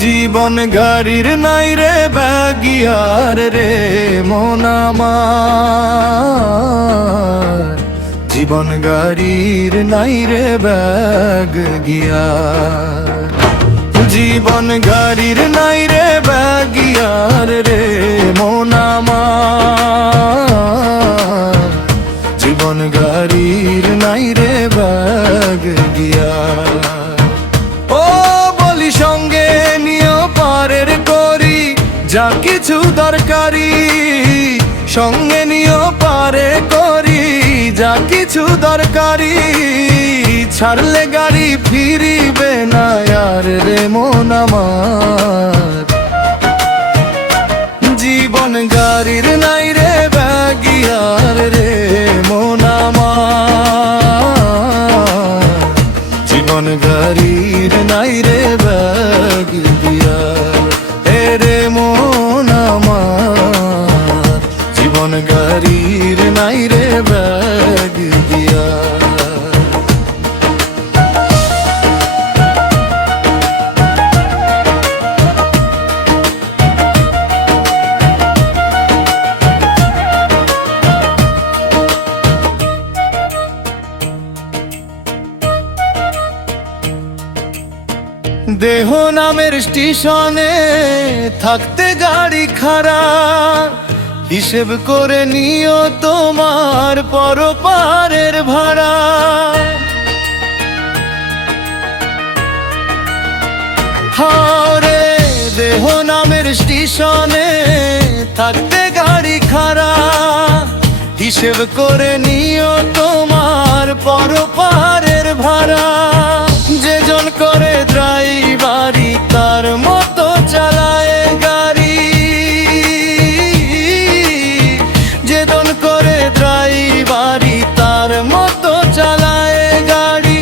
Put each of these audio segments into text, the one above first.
জীবন গাড়ির নাই রে বাগিয়ার রে মন আমার, জীবন গাড়ির নাই রে ব্যাগ গিয়ার। জীবন গাড়ির নাই রে বাগিয়ার রে মন আমার, জীবন গাড়ির নাই রে ব্যাগ গিয়ার। ও বলি সঙ্গে নিও পারের করি যা কিছু দরকারি, সঙ্গে নিও পারে করি যা কিছু দরকারি, ছাড়লে গাড়ি ফিরিবে না আর রে মন আমার। জীবন গাড়ির নাই রে বাগিয়ার রে মন আমার, জীবন গাড়ির নাই রে বাগিয়ার রে মন আমার, জীবন গাড়ির নাই রে বাগিয়ার। দেহ নামের স্টেশনে থাকতে গাড়ি খারাপ, হিসেব করে নিও তোমার পরপারের ভাড়া। হাওরে দেহ নামের স্টেশনে থাকতে গাড়ি খারাপ, হিসেব করে নিও তোমার পরপারের ভাড়া। যেজন করে ড্রাইভারি তার মতো চালায় গাড়ি, যেজন করে ড্রাইভারি তার মতো চালায় গাড়ি,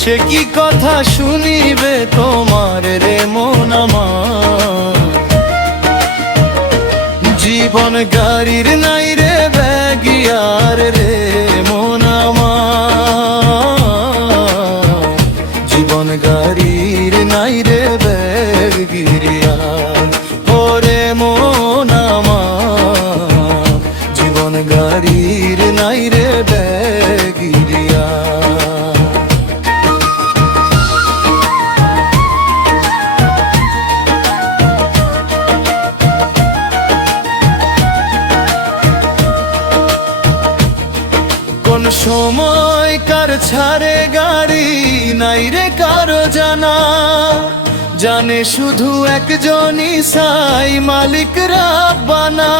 সে কি কথা শুনিবে তোমার রে মন আমার। জীবন গাড়ির নাই রে বাগিয়ার রে মন আমার, জীবন গাড়ির নাই রে বাগিয়ার ওরে মন আমার, জীবন গাড়ির নাই রে বাগিয়ার। কোন সময় কার ছাড়ে গাড়ি নাই রে কারো জানা, জানে শুধু একজনই সাই মালিক রাব্বানা।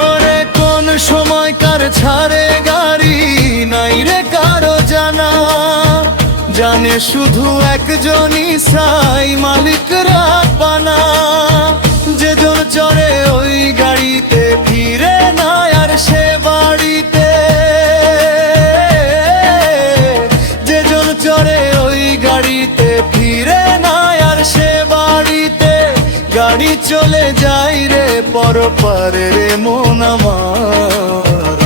ওরে কোন সময় কার ছাড়ে গাড়ি নাই রে কারো জানা, জানে শুধু একজনই সাই মালিক রাব্বানা। যেজন চড়ে ওই গাড়িতে ফিরে না আর সে বাড়িতে, যেজন চড়ে ওই গাড়িতে ফিরে না আর সে বাড়িতে, গাড়ি চলে যায় রে পরপারে রে মন আমার।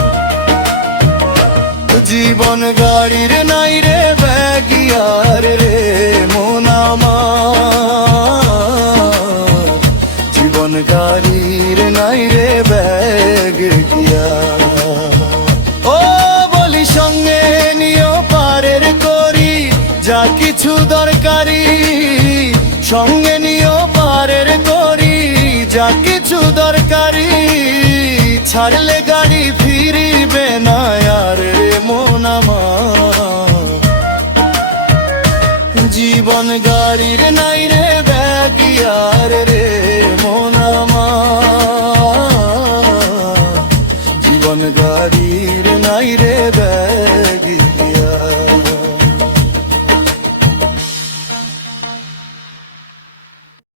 জীবন গাড়ির নাই রে বাগিয়ার রে মন আমার, জীবন গাড়ির নাই রে বাগিয়ার। ও বলি সঙ্গে নিও পারের করি যা কিছু দরকারি, সঙ্গে নিও পারের করি যা কিছু দরকারি, ছাড়লে গাড়ি ফিরিবে না আর রে মন আমার। জীবন গাড়ির নাই